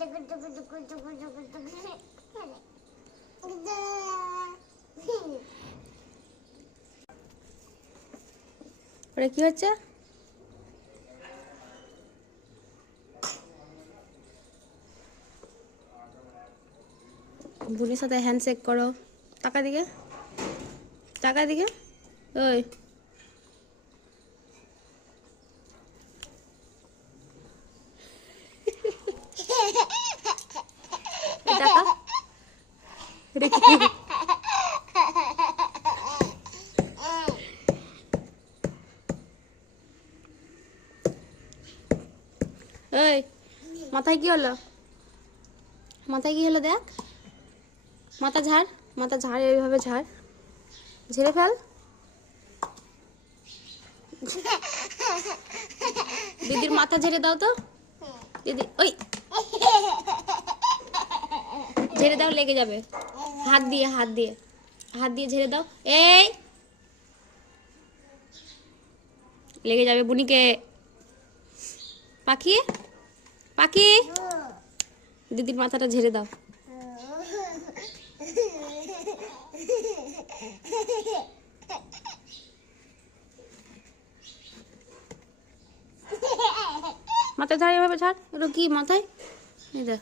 ওটা কি হচ্ছে? বোনের সাথে হ্যান্ডশেক করো। টাকা দিকে, টাকা দিকে। ওই টাকা ওই মাথায় কি হলো? মাথায় কি হলো দেখ। মাথা ঝাড়, মাথা ঝাড়, এইভাবে ঝাড়, ঝেড়ে ফেল। দিদির মাথা ঝেড়ে দাও তো দিদি। ওই ঝেড়ে দাও, লেগে যাবে। হাত দিয়ে, হাত দিয়ে, হাত দিয়ে ঝেড়ে দাও। এই লেগে যাবে বুনিকে। পাখি, পাখি, দিদির মাথাটা ঝেড়ে দাও। মাথায় ঝাড়, এভাবে ঝাড়। ওটা কি মাথায়? এই দেখ।